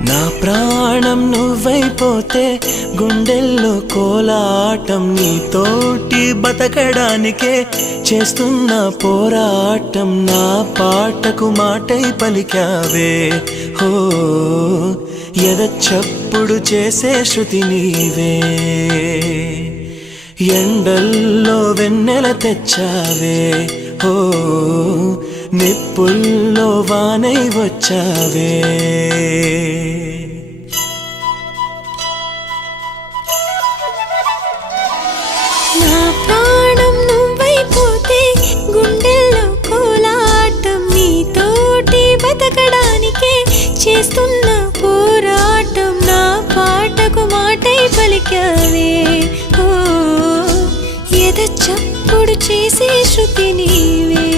నా ప్రాణం నువ్వైపోతే గుండెల్లో కోలాటం నీతోటి బతకడానికే చేస్తున్న పోరాటం నా పాటకు మాటై పలికావే హో ఎద చప్పుడు చేసే శృతి నీవే ఎండల్లో వెన్నెల తెచ్చావే హో నిప్పుల్లో వానై వచ్చావే నా ప్రాణం నువ్వైపోతే గుండెల్లో కోలాటం నీతోటి బతకడానికే చేస్తున్న పోరాటం నా పాటకు మాటై పలికావే ఓ ఎద చప్పుడు చేసే శృతి నీవే